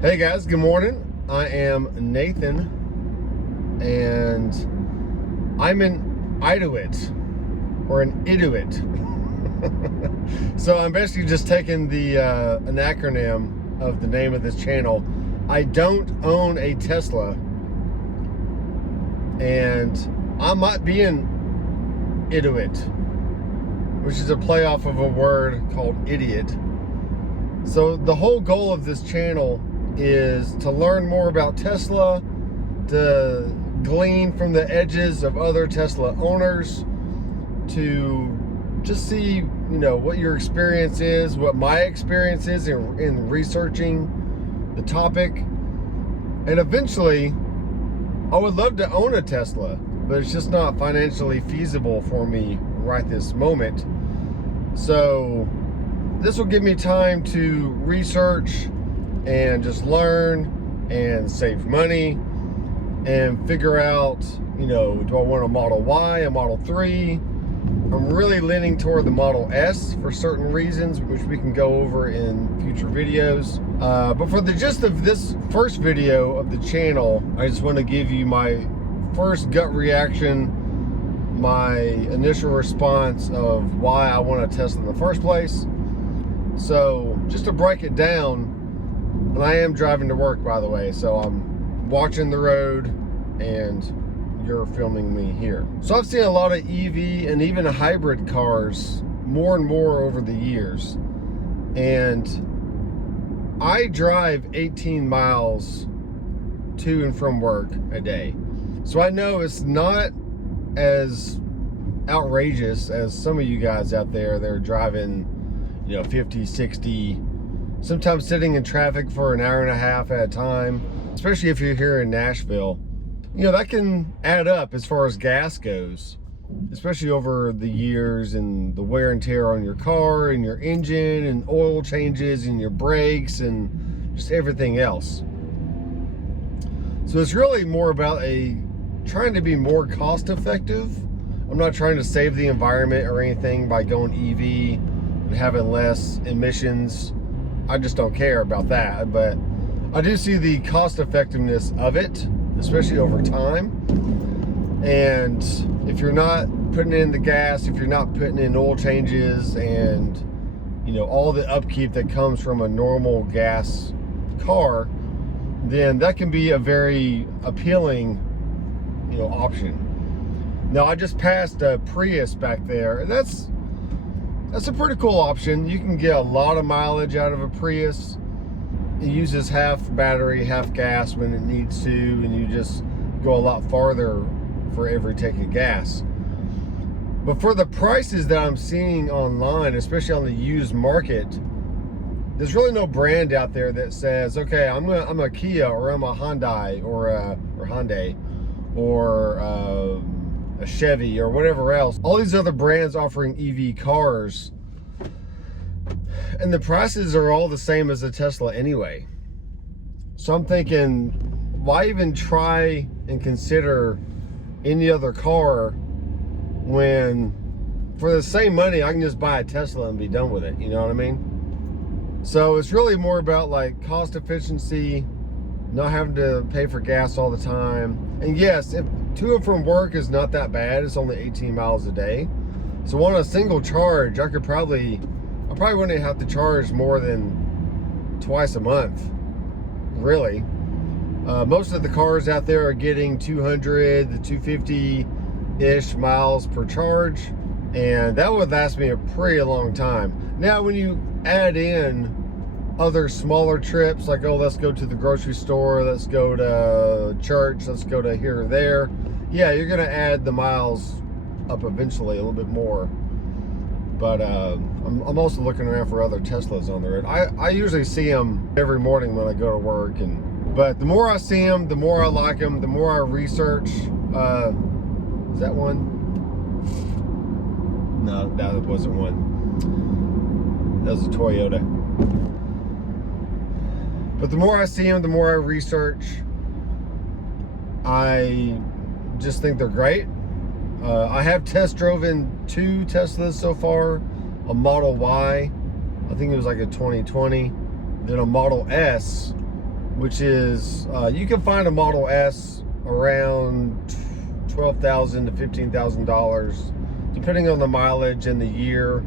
Hey guys, good morning. I am Nathan and I'm an IDOAT or an IDOAT. So I'm basically just taking the an acronym of the name of this channel. I don't own a Tesla and I might be an IDOAT, which is a play off of a word called idiot. So the whole goal of this channel is to learn more about Tesla, to glean from the edges of other Tesla owners, to just see, what your experience is, what my experience is in researching the topic. And eventually, I would love to own a Tesla, but it's just not financially feasible for me right this moment. So this will give me time to research and just learn and save money and figure out, do I want a Model Y, a Model 3? I'm really leaning toward the Model S for certain reasons, which we can go over in future videos. But for the gist of this first video of the channel, I just want to give you my first gut reaction, my initial response of why I want a Tesla in the first place. So just to break it down, and I am driving to work, by the way, so I'm watching the road and you're filming me here. So I've seen a lot of EV and even hybrid cars more and more over the years. And I drive 18 miles to and from work a day. So I know it's not as outrageous as some of you guys out there that are driving 50, 60, sometimes sitting in traffic for an hour and a half at a time, especially if you're here in Nashville. That can add up as far as gas goes, especially over the years and the wear and tear on your car and your engine and oil changes and your brakes and just everything else. So it's really more about trying to be more cost effective. I'm not trying to save the environment or anything by going EV and having less emissions. I just don't care about that, but I do see the cost effectiveness of it, especially over time. And if you're not putting in the gas, if you're not putting in oil changes and all the upkeep that comes from a normal gas car, then that can be a very appealing option. Now I just passed a Prius back there, and that's a pretty cool option. You can get a lot of mileage out of a Prius. It uses half battery, half gas when it needs to, and you just go a lot farther for every tank of gas. But for the prices that I'm seeing online, especially on the used market, there's really no brand out there that says, okay, I'm a Kia or I'm a Hyundai or a Chevy or whatever else. All these other brands offering EV cars, and the prices are all the same as a Tesla anyway. So I'm thinking, why even try and consider any other car when for the same money I can just buy a Tesla and be done with it? You know what I mean? So it's really more about like cost efficiency, not having to pay for gas all the time. And yes, if to and from work is not that bad, it's only 18 miles a day. So on a single charge, I probably wouldn't have to charge more than twice a month, really. Most of the cars out there are getting 200 to 250-ish miles per charge, and that would last me a pretty long time. Now, when you add in other smaller trips, like, let's go to the grocery store, let's go to church, let's go to here or there, yeah, you're gonna add the miles up eventually a little bit more. But I'm also looking around for other Teslas on the road. I usually see them every morning when I go to work, but the more I see them, the more I like them, the more I research. Is that one? No, that wasn't one. That was a Toyota. But the more I see them, the more I research. I just think they're great. I have test driven 2 Teslas so far, a Model Y, I think it was like a 2020, then a Model S, which is, you can find a Model S around $12,000 to $15,000, depending on the mileage and the year.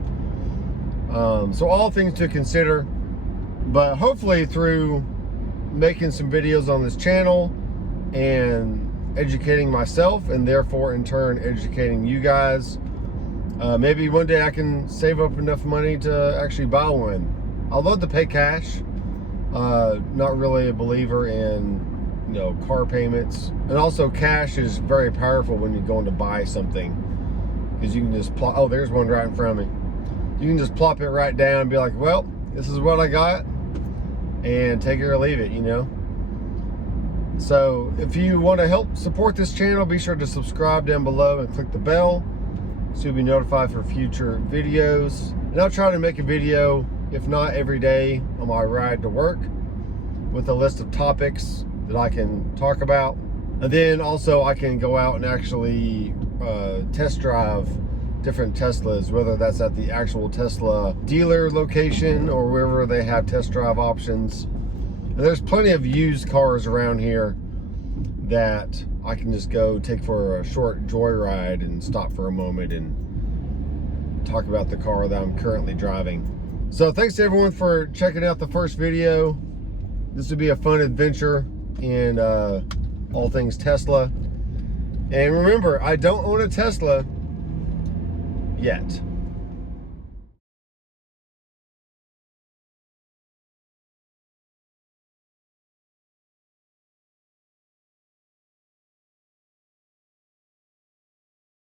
So all things to consider, but hopefully through making some videos on this channel and educating myself, and therefore in turn educating you guys, maybe one day I can save up enough money to actually buy one. I'd love to pay cash. Not really a believer in, you know, car payments. And also cash is very powerful when you're going to buy something, because you can just plop, oh, there's one right in front of me. You can just plop it right down and be like, well, this is what I got, and take it or leave it, you know. So if you want to help support this channel, be sure to subscribe down below and click the bell so you'll be notified for future videos. And I'll try to make a video, if not every day, on my ride to work, with a list of topics that I can talk about. And then also I can go out and actually test drive different Teslas, whether that's at the actual Tesla dealer location or wherever they have test drive options. And there's plenty of used cars around here that I can just go take for a short joyride and stop for a moment and talk about the car that I'm currently driving. So thanks to everyone for checking out the first video. This would be a fun adventure in all things Tesla. And remember, I don't own a Tesla yet.